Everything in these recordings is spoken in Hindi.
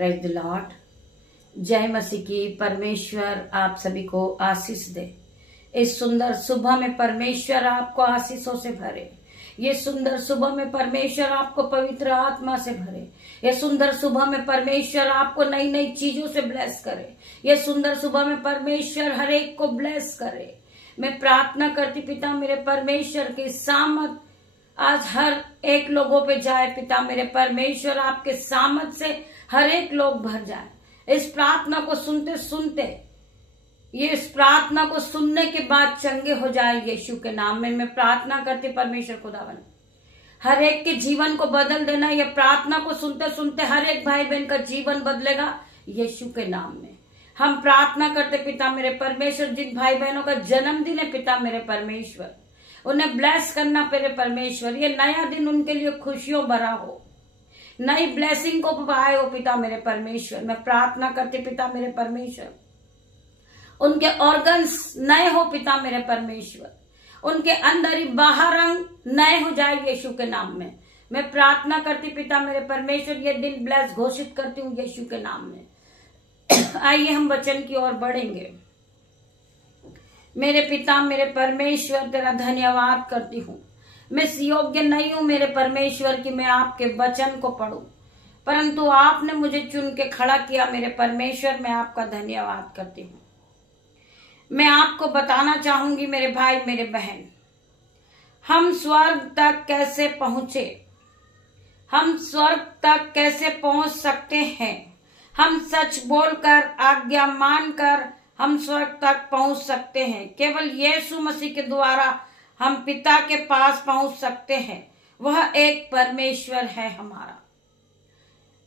Praise the Lord. जय मसीह की। परमेश्वर आप सभी को आशीष दे। इस सुंदर सुबह में परमेश्वर आपको आशीषों से भरे। ये सुंदर सुबह में परमेश्वर आपको पवित्र आत्मा से भरे। ये सुंदर सुबह में परमेश्वर आपको नई नई चीजों से ब्लेस करे। ये सुंदर सुबह में परमेश्वर हर एक को ब्लेस करे। मैं प्रार्थना करती पिता मेरे परमेश्वर की सामत आज हर एक लोगों पे जाए। पिता मेरे परमेश्वर आपके सामत से हर एक लोग भर जाए। इस प्रार्थना को सुनते सुनते इस प्रार्थना को सुनने के बाद चंगे हो जाए यीशु के नाम में मैं प्रार्थना करती। परमेश्वर खुदावन हर एक के जीवन को बदल देना। ये प्रार्थना को सुनते सुनते हर एक भाई बहन का जीवन बदलेगा यीशु के नाम में हम प्रार्थना करते। पिता मेरे परमेश्वर जिन भाई बहनों का जन्मदिन है पिता मेरे परमेश्वर उन्हें ब्लेस करना मेरे परमेश्वर। ये नया दिन उनके लिए खुशियों भरा हो, नई ब्लेसिंग को पाए हो पिता मेरे परमेश्वर। मैं प्रार्थना करती पिता मेरे परमेश्वर उनके ऑर्गन्स नए हो पिता मेरे परमेश्वर। उनके अंदर ही बाहर अंग नए हो जाए यीशु के नाम में मैं प्रार्थना करती पिता मेरे परमेश्वर। ये दिन ब्लेस घोषित करती हूँ यीशु के नाम में। आइए हम वचन की ओर बढ़ेंगे। मेरे पिता मेरे परमेश्वर तेरा धन्यवाद करती हूँ। मैं योग्य नहीं हूँ मेरे परमेश्वर की मैं आपके वचन को पढ़ूं, परंतु आपने मुझे चुन के खड़ा किया मेरे परमेश्वर। मैं आपका धन्यवाद करती हूँ। मैं आपको बताना चाहूंगी मेरे भाई मेरे बहन, हम स्वर्ग तक कैसे पहुंचे, हम स्वर्ग तक कैसे पहुंच सकते हैं। हम सच बोलकर आज्ञा मानकर हम स्वर्ग तक पहुंच सकते हैं। केवल यीशु मसीह के द्वारा हम पिता के पास पहुंच सकते हैं। वह एक परमेश्वर है हमारा।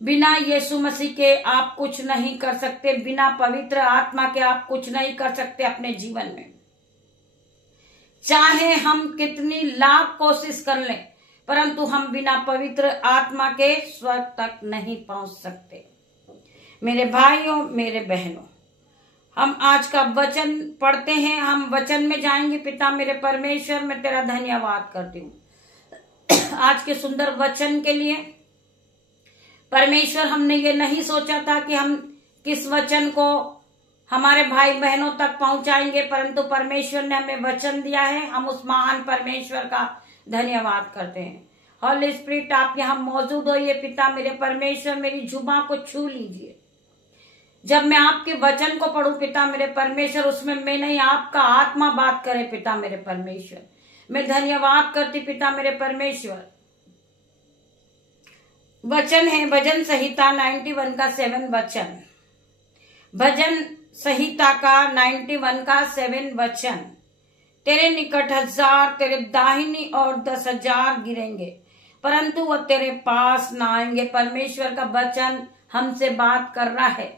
बिना यीशु मसीह के आप कुछ नहीं कर सकते। बिना पवित्र आत्मा के आप कुछ नहीं कर सकते अपने जीवन में। चाहे हम कितनी लाख कोशिश कर लें, परंतु हम बिना पवित्र आत्मा के स्वर्ग तक नहीं पहुंच सकते। मेरे भाइयों मेरे बहनों, हम आज का वचन पढ़ते हैं। हम वचन में जाएंगे। पिता मेरे परमेश्वर मैं तेरा धन्यवाद करती हूँ आज के सुंदर वचन के लिए। परमेश्वर हमने ये नहीं सोचा था कि हम किस वचन को हमारे भाई बहनों तक पहुंचाएंगे, परंतु परमेश्वर ने हमें वचन दिया है। हम उस महान परमेश्वर का धन्यवाद करते हैं। हॉली स्पिरिट आप यहाँ मौजूद होइए। पिता मेरे परमेश्वर मेरी जुबान को छू लीजिए। जब मैं आपके वचन को पढ़ूं पिता मेरे परमेश्वर, उसमें मैं नहीं आपका आत्मा बात करे पिता मेरे परमेश्वर। मैं धन्यवाद करती पिता मेरे परमेश्वर। वचन है भजन संहिता 91 का 7 वचन। भजन संहिता का 91 का 7 वचन। तेरे निकट 1000 तेरे दाहिनी और 10,000 गिरेंगे, परंतु वह तेरे पास ना आएंगे। परमेश्वर का वचन हमसे बात कर रहा है।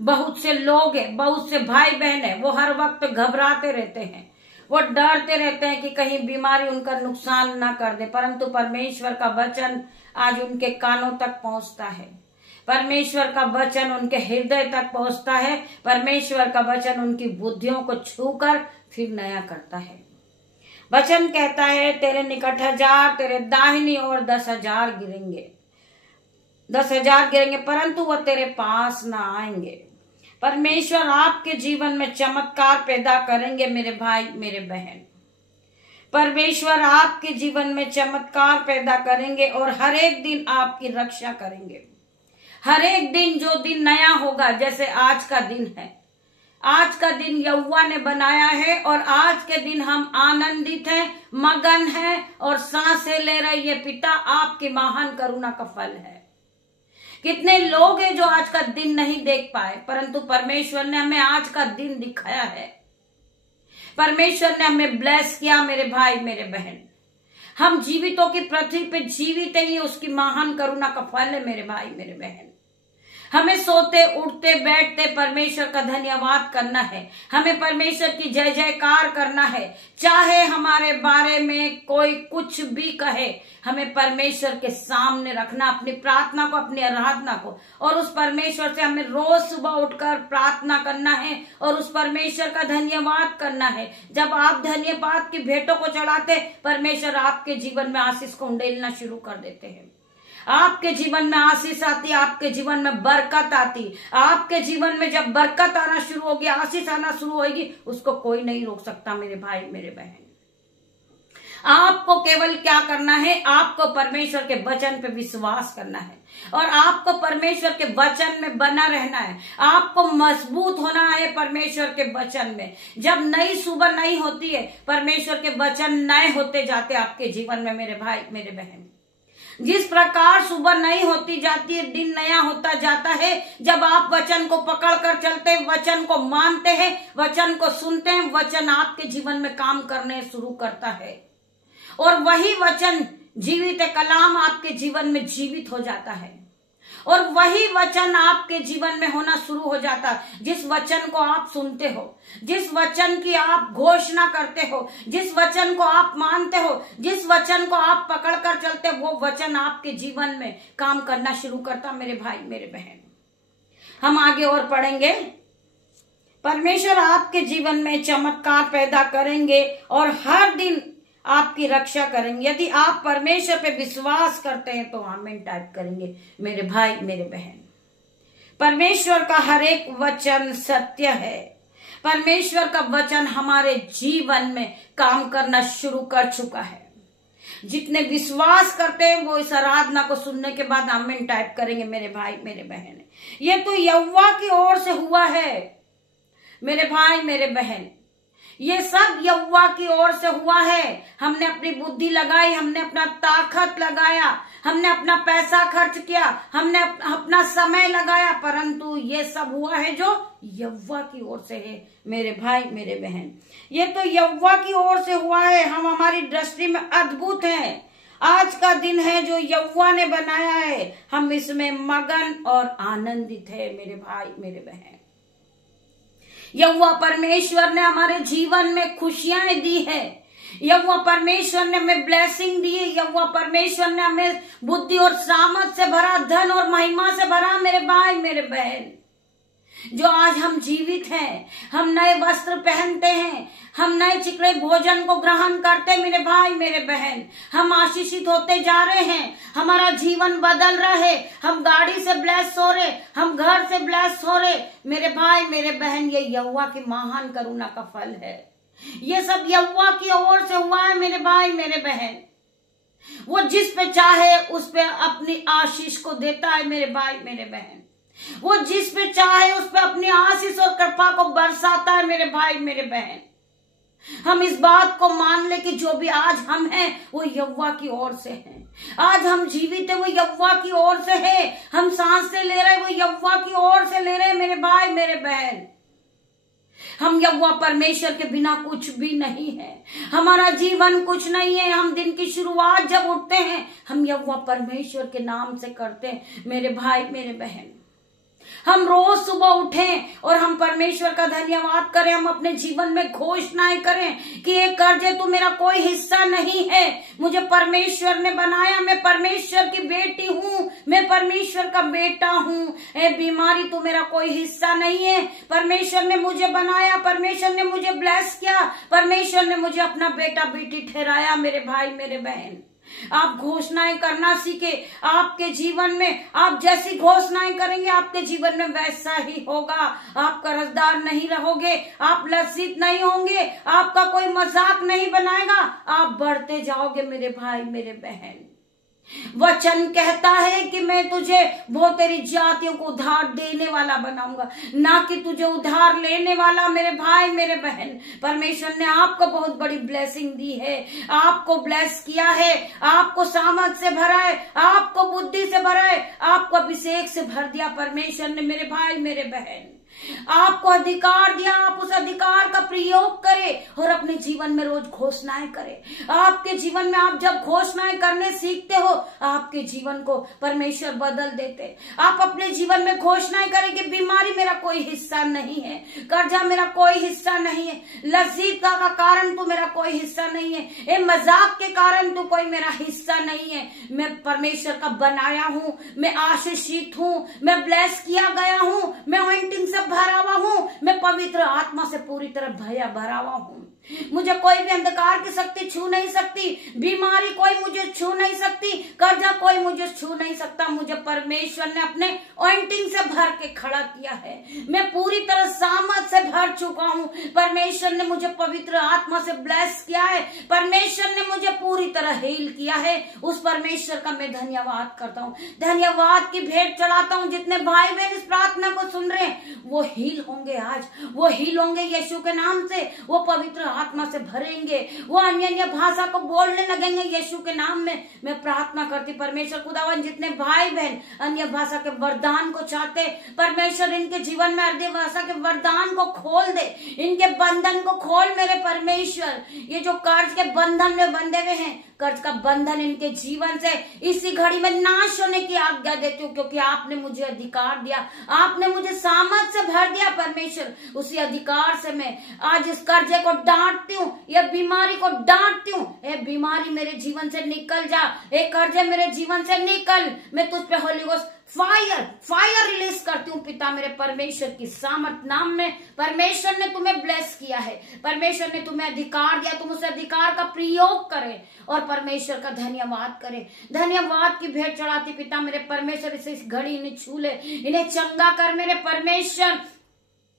बहुत से लोग हैं, बहुत से भाई बहन है, वो हर वक्त घबराते रहते हैं। वो डरते रहते हैं कि कहीं बीमारी उनका नुकसान ना कर दे, परंतु परमेश्वर का वचन आज उनके कानों तक पहुंचता है। परमेश्वर का वचन उनके हृदय तक पहुंचता है। परमेश्वर का वचन उनकी बुद्धियों को छूकर फिर नया करता है। वचन कहता है तेरे निकट 1000 तेरे दाहिनी और 10,000 गिरेंगे, 10,000 गिरेंगे, परंतु वह तेरे पास ना आएंगे। परमेश्वर आपके जीवन में चमत्कार पैदा करेंगे मेरे भाई मेरे बहन। परमेश्वर आपके जीवन में चमत्कार पैदा करेंगे और हर एक दिन आपकी रक्षा करेंगे। हर एक दिन जो दिन नया होगा, जैसे आज का दिन है। आज का दिन यहोवा ने बनाया है और आज के दिन हम आनंदित हैं, मगन हैं और सांसें ले रहे। ये पिता आपकी महान करुणा का फल है। कितने लोग हैं जो आज का दिन नहीं देख पाए, परंतु परमेश्वर ने हमें आज का दिन दिखाया है। परमेश्वर ने हमें ब्लेस किया मेरे भाई मेरे बहन। हम जीवितों की पृथ्वी पे जीवित है, ये उसकी महान करुणा का फल है मेरे भाई मेरे बहन। हमें सोते उठते बैठते परमेश्वर का धन्यवाद करना है। हमें परमेश्वर की जय जयकार करना है। चाहे हमारे बारे में कोई कुछ भी कहे, हमें परमेश्वर के सामने रखना अपनी प्रार्थना को, अपनी आराधना को, और उस परमेश्वर से हमें रोज सुबह उठकर प्रार्थना करना है और उस परमेश्वर का धन्यवाद करना है। जब आप धन्यवाद की भेंटों को चढ़ाते, परमेश्वर आपके जीवन में आशीष को उंडेलना शुरू कर देते हैं। आपके जीवन में आशीष आती, आपके जीवन में बरकत आती। आपके जीवन में जब बरकत आना शुरू होगी, आशीष आना शुरू होगी, उसको कोई नहीं रोक सकता मेरे भाई मेरे बहन। आपको केवल क्या करना है, आपको परमेश्वर के वचन पे विश्वास करना है और आपको परमेश्वर के वचन में बना रहना है। आपको मजबूत होना है परमेश्वर के वचन में। जब नई सुबह नहीं होती है, परमेश्वर के वचन नए होते जाते आपके जीवन में मेरे भाई मेरे बहन। जिस प्रकार सुबह नई होती जाती है, दिन नया होता जाता है, जब आप वचन को पकड़ कर चलते हैं, वचन को मानते हैं, वचन को सुनते हैं, वचन आपके जीवन में काम करने शुरू करता है और वही वचन जीवित कलाम आपके जीवन में जीवित हो जाता है और वही वचन आपके जीवन में होना शुरू हो जाता है। जिस वचन को आप सुनते हो, जिस वचन की आप घोषणा करते हो, जिस वचन को आप मानते हो, जिस वचन को आप पकड़ कर चलते हो, वो वचन आपके जीवन में काम करना शुरू करता मेरे भाई मेरे बहन। हम आगे और पढ़ेंगे। परमेश्वर आपके जीवन में चमत्कार पैदा करेंगे और हर दिन आपकी रक्षा करेंगे। यदि आप परमेश्वर पे विश्वास करते हैं तो आमीन टाइप करेंगे मेरे भाई मेरे बहन। परमेश्वर का हर एक वचन सत्य है। परमेश्वर का वचन हमारे जीवन में काम करना शुरू कर चुका है। जितने विश्वास करते हैं वो इस आराधना को सुनने के बाद आमीन टाइप करेंगे मेरे भाई मेरे बहन। ये तो यहोवा की ओर से हुआ है मेरे भाई मेरे बहन। ये सब यहोवा की ओर से हुआ है। हमने अपनी बुद्धि लगाई, हमने अपना ताकत लगाया, हमने अपना पैसा खर्च किया, हमने अपना समय लगाया, परंतु ये सब हुआ है जो यहोवा की ओर से है मेरे भाई मेरे बहन। ये तो यहोवा की ओर से हुआ है। हम हमारी दृष्टि में अद्भुत हैं। आज का दिन है जो यहोवा ने बनाया है, हम इसमें मगन और आनंदित है मेरे भाई मेरे बहन। यहोवा परमेश्वर ने हमारे जीवन में खुशियां दी है। यहोवा परमेश्वर ने हमें ब्लेसिंग दी है। यहोवा परमेश्वर ने हमें बुद्धि और सामर्थ से भरा, धन और महिमा से भरा मेरे भाई मेरे बहन। जो आज हम जीवित हैं, हम नए वस्त्र पहनते हैं, हम नए चिकने भोजन को ग्रहण करते मेरे भाई मेरे बहन। हम आशीषित होते जा रहे हैं, हमारा जीवन बदल रहा है। हम गाड़ी से ब्लेस हो रहे, हम घर से ब्लेस हो रहे मेरे भाई मेरे बहन। ये यहोवा की महान करुणा का फल है। ये सब यहोवा की ओर से हुआ है मेरे भाई मेरे बहन। वो जिस पे चाहे उस पे अपनी आशीष को देता है मेरे भाई मेरे बहन। वो जिस पे चाहे उस पे अपनी आशीष और कृपा को बरसाता है मेरे भाई मेरे बहन। हम इस बात को मान ले कि जो भी आज हम हैं वो यहोवा की ओर से है। आज हम जीवित है वो यहोवा की ओर से है। हम सांस से ले रहे हैं वो यहोवा की ओर से ले रहे हैं मेरे भाई मेरे बहन। हम यहोवा परमेश्वर के बिना कुछ भी नहीं है। हमारा जीवन कुछ नहीं है। हम दिन की शुरुआत जब उठते हैं हम यहोवा परमेश्वर के नाम से करते हैं मेरे भाई मेरे बहन। हम रोज सुबह उठें और हम परमेश्वर का धन्यवाद करें। हम अपने जीवन में घोषणाएं करें कि ये कर्जे तो मेरा कोई हिस्सा नहीं है। मुझे परमेश्वर ने बनाया, मैं परमेश्वर की बेटी हूँ, मैं परमेश्वर का बेटा हूँ। ये बीमारी तो मेरा कोई हिस्सा नहीं है। परमेश्वर ने मुझे बनाया, परमेश्वर ने मुझे ब्लेस किया, परमेश्वर ने मुझे अपना बेटा बेटी ठहराया मेरे भाई मेरे बहन। आप घोषणाएं करना सीखे। आपके जीवन में आप जैसी घोषणाएं करेंगे आपके जीवन में वैसा ही होगा। आप कर्जदार नहीं रहोगे, आप लज्जित नहीं होंगे, आपका कोई मजाक नहीं बनाएगा, आप बढ़ते जाओगे मेरे भाई मेरे बहन। वचन कहता है कि मैं तुझे बहुत तेरी जातियों को उधार देने वाला बनाऊंगा, ना कि तुझे उधार लेने वाला मेरे भाई मेरे बहन। परमेश्वर ने आपको बहुत बड़ी ब्लेसिंग दी है, आपको ब्लेस किया है, आपको सामर्थ से भरा है, आपको बुद्धि से भरा है, आपको अभिषेक से भर दिया परमेश्वर ने मेरे भाई मेरे बहन। आपको अधिकार दिया, आप उस अधिकार का प्रयोग करें और अपने जीवन में रोज घोषणाएं करें। आपके जीवन में आप जब घोषणाएं करने सीखते हो आपके जीवन को परमेश्वर बदल देते। आप अपने जीवन में घोषणाएं करें कि बीमारी मेरा कोई हिस्सा नहीं है, कर्जा मेरा कोई हिस्सा नहीं है, लज्जिता का कारण तू मेरा कोई हिस्सा नहीं है, ये मजाक के कारण तू कोई मेरा हिस्सा नहीं है। मैं परमेश्वर का बनाया हूँ, मैं आशीषित हूँ, मैं ब्लेस किया गया हूँ, मैं ऑइंटिंग से भरा हुआ हूँ, मैं पवित्र आत्मा से पूरी तरह भरा हुआ हूँ। मुझे कोई भी अंधकार की शक्ति छू नहीं सकती, बीमारी कोई मुझे छू नहीं सकती, कर्जा कोई मुझे छू नहीं सकता। मुझे परमेश्वर ने अपने ऑइंटिंग से भर के खड़ा किया है। मैं पूरी तरह सामर्थ से भर चुका हूं। परमेश्वर ने मुझे पवित्र आत्मा से ब्लेस किया है। परमेश्वर ने मुझे पूरी तरह हील किया है। उस परमेश्वर का मैं धन्यवाद करता हूँ, धन्यवाद की भेंट चढ़ाता हूँ। जितने भाई बहन इस प्रार्थना को सुन रहे हैं वो हील होंगे, आज वो हील होंगे यीशु के नाम से। वो पवित्र आत्मा से भरेंगे, वो अन्य भाषा को बोलने लगेंगे यीशु के नाम में। मैं प्रार्थना करती परमेश्वर खुदावन, जितने भाई बहन अन्य भाषा के वरदान को चाहते, परमेश्वर इनके जीवन में अन्य भाषा के वरदान को खोल दे, इनके बंधन को खोल मेरे परमेश्वर। ये जो कर्ज के बंधन में बंधे हुए हैं, कर्ज का बंधन इनके जीवन से इसी घड़ी में नाश होने की आज्ञा देती हूँ, क्योंकि आपने मुझे अधिकार दिया, आपने मुझे सामर्थ से भर दिया परमेश्वर। उसी अधिकार से मैं आज इस कर्जे को डांटती हूँ, यह बीमारी को डांटती हूँ। ये बीमारी मेरे जीवन से निकल जा, ये कर्जे मेरे जीवन से निकल। मैं तुझ पे होली गोस्ट फायर रिलीज करती हूँ पिता मेरे परमेश्वर की सामर्थ नाम में। परमेश्वर ने तुम्हें ब्लेस किया है, परमेश्वर ने तुम्हें अधिकार दिया, तुम उस अधिकार का प्रयोग करे और परमेश्वर का धन्यवाद करे। धन्यवाद की भेंट चढ़ाती पिता मेरे परमेश्वर, इस घड़ी इन्हें छू ले, इन्हें चंगा कर मेरे परमेश्वर।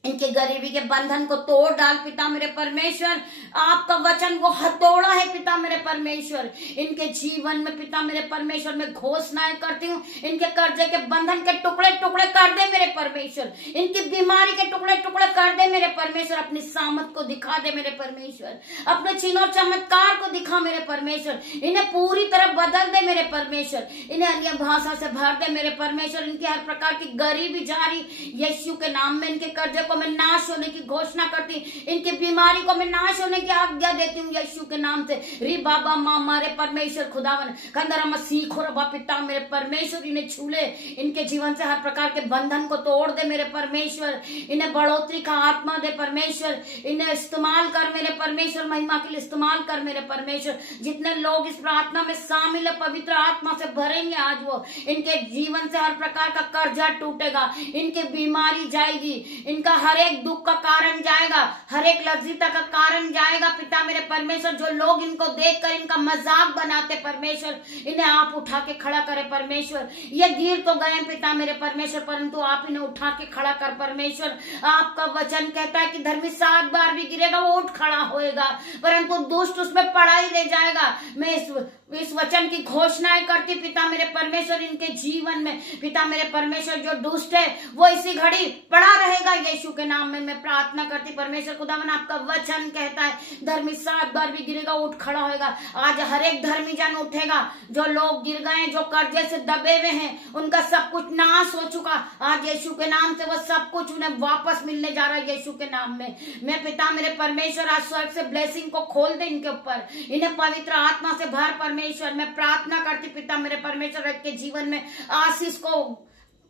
इनके गरीबी के बंधन को तोड़ डाल पिता मेरे परमेश्वर। आपका वचन वो हथौड़ा है पिता मेरे परमेश्वर। इनके जीवन में पिता मेरे परमेश्वर में घोषणाएं करती हूँ, इनके कर्जे के बंधन के टुकड़े टुकड़े कर दे मेरे परमेश्वर, इनकी बीमारी के टुकड़े टुकड़े कर दे मेरे परमेश्वर। अपनी सामर्थ को दिखा दे मेरे परमेश्वर, अपने चिन्ह और चमत्कार को दिखा मेरे परमेश्वर। इन्हें पूरी तरह बदल दे मेरे परमेश्वर, इन्हें अन्य भाषा से भर दे मेरे परमेश्वर। इनकी हर प्रकार की गरीबी जारी यीशु के नाम में, इनके कर्जे को मैं नाश होने की घोषणा करती, इनकी बीमारी को मैं नाश होने की आज्ञा देती हूँ यीशु के नाम से। री बाबा माँ मारे परमेश्वर खुदावन कंदरा मसीह रबा पिता मेरे परमेश्वर, इन्हें छू ले, इनके जीवन से हर प्रकार के बंधन को तोड़ दे मेरे परमेश्वर। इन्हें बढ़ोतरी का आत्मा दे परमेश्वर, इन्हें इस्तेमाल कर मेरे परमेश्वर, महिमा के लिए इस्तेमाल कर मेरे परमेश्वर। जितने लोग इस प्रार्थना में शामिल है पवित्र आत्मा से भरेंगे आज वो, इनके जीवन से हर प्रकार का कर्जा टूटेगा, इनकी बीमारी जाएगी, इनका हर एक दुख का कारण जाएगा, हर एक लज्जिता का कारण जाएगा पिता मेरे परमेश्वर। जो लोग इनको देखकर इनका मजाक बनाते परमेश्वर, इन्हें आप उठा के खड़ा करे परमेश्वर। ये गिर तो गए पिता मेरे परमेश्वर, परंतु आप इन्हें उठा के खड़ा कर परमेश्वर। आपका वचन कहता है कि धर्मी 7 बार भी गिरेगा वो उठ खड़ा होएगा, परंतु दुष्ट उसमें पड़ा ही रह जाएगा। मैं इस वचन की घोषणाएं करती पिता मेरे परमेश्वर, इनके जीवन में पिता मेरे परमेश्वर जो दुष्ट है वो इसी घड़ी पड़ा रहेगा यीशु के नाम में। मैं प्रार्थना करती परमेश्वर खुदावन, आपका वचन कहता है धर्मी 7 बार भी गिरेगा उठ खड़ा होगा। आज हर एक धर्मी जन उठेगा। जो लोग गिर गए, जो कर्जे से दबे हुए हैं, उनका सब कुछ नाश हो चुका, आज यीशु के नाम से वो सब कुछ उन्हें वापस मिलने जा रहा है यीशु के नाम में। मैं पिता मेरे परमेश्वर आज स्वर्ग से ब्लेसिंग को खोल दे इनके ऊपर, इन्हें पवित्र आत्मा से भर परमेश्वर। मैं प्रार्थना करती पिता मेरे परमेश्वर के जीवन में आशीष को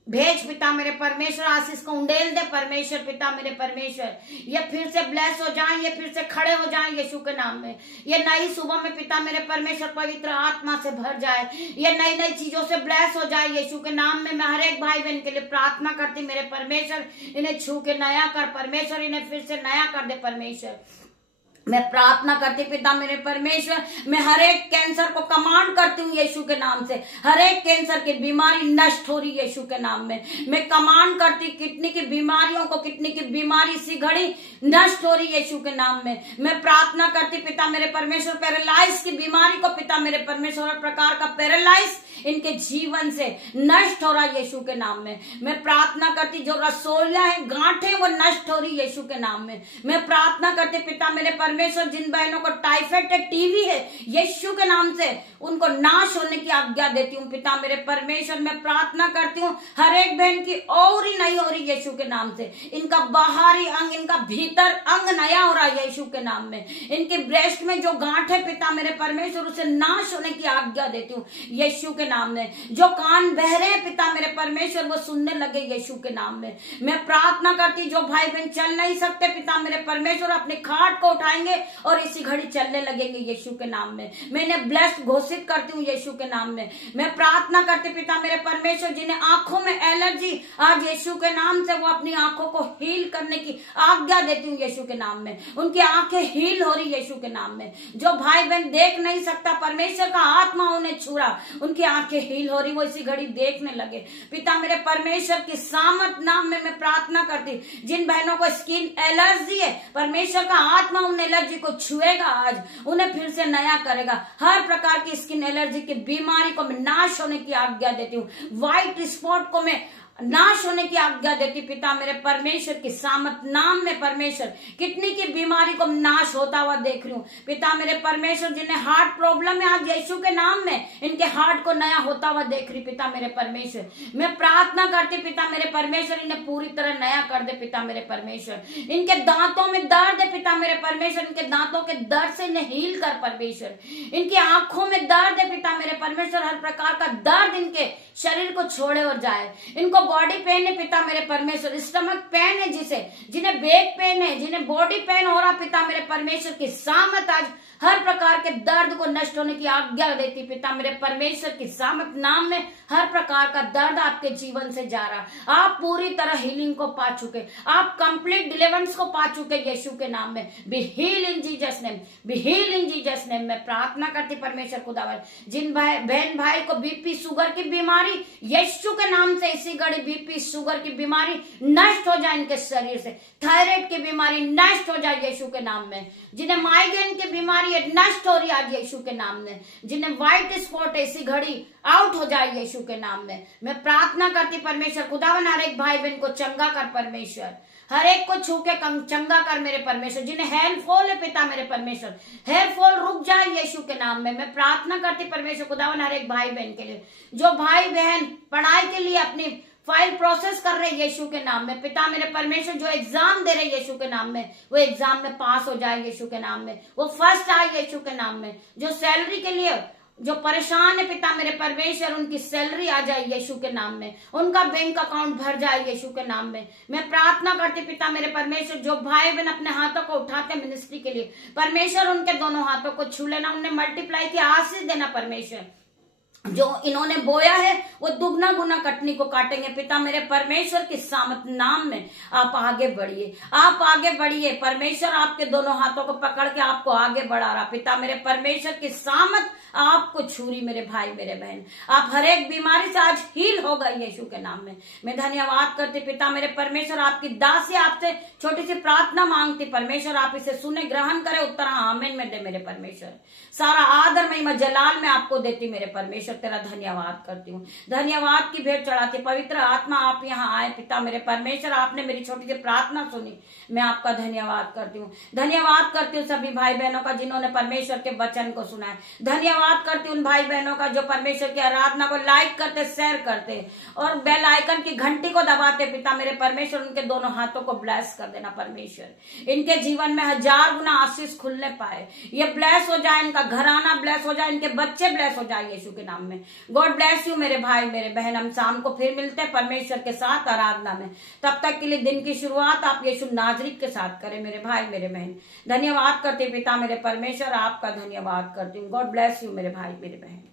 भेज पिता मेरे परमेश्वर, आशीष को उंडेल दे परमेश्वर पिता मेरे परमेश्वर। ये फिर से ब्लेस हो जाएं, ये फिर से खड़े हो जाएं यीशु के नाम में। ये नई सुबह में पिता मेरे परमेश्वर पवित्र आत्मा से भर जाए, ये नई नई चीजों से ब्लेस हो जाए यीशु के नाम में। मैं हर एक भाई बहन के लिए प्रार्थना करती मेरे परमेश्वर, इन्हें छू के नया कर परमेश्वर, इन्हें फिर से नया कर दे परमेश्वर। मैं प्रार्थना करती पिता मेरे परमेश्वर, मैं हर एक कैंसर को कमांड करती हूँ यीशु के नाम से। हर एक कैंसर की बीमारी नष्ट हो रही यीशु के नाम में। मैं कमांड करती किडनी की बीमारियों को, किडनी की बीमारी इसी घड़ी नष्ट हो रही यीशु के नाम में। मैं प्रार्थना करती पिता मेरे परमेश्वर, पैरालाइज की बीमारी को पिता मेरे परमेश्वर, हर प्रकार का पैरालाइज इनके जीवन से नष्ट हो रहा है यीशु के नाम में। मैं प्रार्थना करती जो रसोलियां है, गांठें, वो नष्ट हो रही यीशु के नाम में। मैं प्रार्थना करती पिता मेरे परमेश्वर, जिन बहनों को टाइफाइड है, टीबी है, यीशु के नाम से उनको नाश होने की आज्ञा देती हूँ पिता मेरे परमेश्वर। मैं प्रार्थना करती हूँ हर एक बहन की और ही नई हो रही यीशु के नाम से। इनका बाहरी अंग, इनका भीतर अंग नया हो रहा है यीशु के नाम में। इनके ब्रेस्ट में जो गांठ है पिता मेरे परमेश्वर, उसे नाश होने की आज्ञा देती हूँ यीशु के नाम में। जो कान बहरे हैं पिता मेरे परमेश्वर, वो सुनने लगे यीशु के नाम में। मैं प्रार्थना करती जो भाई बहन चल नहीं सकते पिता मेरे परमेश्वर, अपने खाट को उठाएंगे जाएंगे और इसी घड़ी चलने लगेंगे यीशु के नाम में। मैं इन्हें ब्लेस्ड घोषित करती हूँ यीशु के नाम में। मैं प्रार्थना करती पिता मेरे परमेश्वर, जिन्हें आंखों में एलर्जी, आज यीशु के नाम से वो अपनी आंखों को हील करने की आज्ञा देती हूँ यीशु के नाम में। उनकी आंखें हील हो रही यीशु के नाम में। जो भाई बहन देख नहीं सकता, परमेश्वर का आत्मा उन्हें छू रहा, उनकी आंखें हील हो रही, वो इसी घड़ी देखने लगे। पिता मेरे परमेश्वर की सामत नाम में मैं प्रार्थना करती, जिन बहनों को स्किन एलर्जी है, परमेश्वर का आत्मा उन एलर्जी को छुएगा, आज उन्हें फिर से नया करेगा। हर प्रकार की स्किन एलर्जी की बीमारी को मैं नाश होने की आज्ञा देती हूँ। व्हाइट स्पॉट को मैं नाश होने की आज्ञा देती पिता मेरे परमेश्वर की सामत नाम में। परमेश्वर किडनी की बीमारी को नाश होता हुआ देख रही हूँ पिता मेरे परमेश्वर। जिन्हें हार्ट प्रॉब्लम है, आज यीशु के नाम में इनके हार्ट को नया होता हुआ देख रही पिता मेरे परमेश्वर। मैं प्रार्थना करती पिता मेरे परमेश्वर, इन्हें पूरी तरह नया कर दे पिता मेरे परमेश्वर। इनके दांतों में दर्द है पिता मेरे परमेश्वर, इनके दांतों के दर्द से इन्हें हील कर परमेश्वर। इनकी आंखों में दर्द है पिता मेरे परमेश्वर, हर प्रकार का दर्द इनके शरीर को छोड़े और जाए। इनको बॉडी पेन है पिता मेरे परमेश्वर, स्टमक पेन है, जिन्हें बैक पेन है, जिन्हें बॉडी पेन हो रहा पिता मेरे परमेश्वर की सामत आज हर प्रकार के दर्द को नष्ट होने की आज्ञा देती पिता मेरे परमेश्वर की सामत नाम में। हर प्रकार का दर्द आपके जीवन से जा रहा, आप पूरी तरह हीलिंग को पा चुके, आप कंप्लीट डिलीवरेंस को पा चुके यीशु के नाम में। Be heal in Jesus name, be heal in Jesus name. मैं प्रार्थना करती परमेश्वर खुदावन, जिन बहन भाई को बीपी शुगर की बीमारी, यीशु के नाम से इसी घड़ी बीपी शुगर की बीमारी नष्ट हो जाए इनके शरीर से। थायराइड की बीमारी नष्ट हो जाए यीशु के नाम में। जिन्हें माइग्रेन की बीमारी नष्ट हो रही आज यीशु के नाम में। जिन्हें व्हाइट स्पॉट है, इसी घड़ी आउट हो जाए यीशु के नाम में। मैं प्रार्थना करती परमेश्वर खुदावन, हर एक भाई बहन को चंगा कर परमेश्वर, हर एक को छू के चंगा कर मेरे परमेश्वर। जिन्हें हेयर फॉल है पिता मेरे परमेश्वर, हेयर फॉल रुक जाए यीशु के नाम में। मैं प्रार्थना करती परमेश्वर खुदावन, हर एक भाई बहन के लिए, जो भाई बहन पढ़ाई के लिए अपनी फाइल प्रोसेस कर रहे यीशु के नाम में पिता मेरे परमेश्वर, जो एग्जाम दे रहे यीशु के नाम में, वो एग्जाम में पास हो जाए यीशु के नाम में, वो फर्स्ट आए यीशु के नाम में। जो सैलरी के लिए जो परेशान है पिता मेरे परमेश्वर, उनकी सैलरी आ जाए यीशु के नाम में, उनका बैंक अकाउंट भर जाए यीशु के नाम में। मैं प्रार्थना करती पिता मेरे परमेश्वर, जो भाई बहन अपने हाथों को उठाते मिनिस्ट्री के लिए, परमेश्वर उनके दोनों हाथों को छू लेना, उन्हें मल्टीप्लाई की आशीष देना परमेश्वर। जो इन्होंने बोया है वो दुगना गुना कटनी को काटेंगे पिता मेरे परमेश्वर के सामत नाम में। आप आगे बढ़िए, आप आगे बढ़िए। परमेश्वर आपके दोनों हाथों को पकड़ के आपको आगे बढ़ा रहा पिता मेरे परमेश्वर की सामत आपको छुरी मेरे भाई मेरे बहन। आप हर एक बीमारी से आज हील हो गई यीशु के नाम में। मैं धन्यवाद करती पिता मेरे परमेश्वर, आपकी दासी आपसे छोटी सी प्रार्थना मांगती परमेश्वर, आप इसे सुने, ग्रहण करे, उत्तर आमीन में दे मेरे परमेश्वर। सारा आदर महिमा जलाल में आपको देती मेरे परमेश्वर, तेरा धन्यवाद करती हूँ। धन्यवाद की भेंट चढ़ाती पवित्र आत्मा, आप यहाँ आए पिता मेरे परमेश्वर, आपने मेरी छोटी सी प्रार्थना सुनी, मैं आपका धन्यवाद करती हूँ। धन्यवाद करती हूँ सभी भाई बहनों का जिन्होंने परमेश्वर के वचन को सुना है। धन्यवाद करती हूँ उन भाई बहनों का जो परमेश्वर की आराधना को लाइक करते, शेयर करते और बेल आइकन की घंटी को दबाते पिता मेरे परमेश्वर। उनके दोनों हाथों को ब्लेस कर देना परमेश्वर, इनके जीवन में 1000 गुना आशीष खुलने पाए, ये ब्लेस हो जाए, इनका घराना ब्लेस हो जाए, इनके बच्चे ब्लेस हो जाए यीशु के नाम में। गॉड ब्लेस यू मेरे भाई मेरे बहन। हम शाम को फिर मिलते हैं परमेश्वर के साथ आराधना में। तब तक के लिए दिन की शुरुआत आप यीशु नाजरीत के साथ करें मेरे भाई मेरे बहन। धन्यवाद करते पिता मेरे परमेश्वर, आपका धन्यवाद करती हूँ। गॉड ब्लेस यू मेरे भाई मेरे बहन।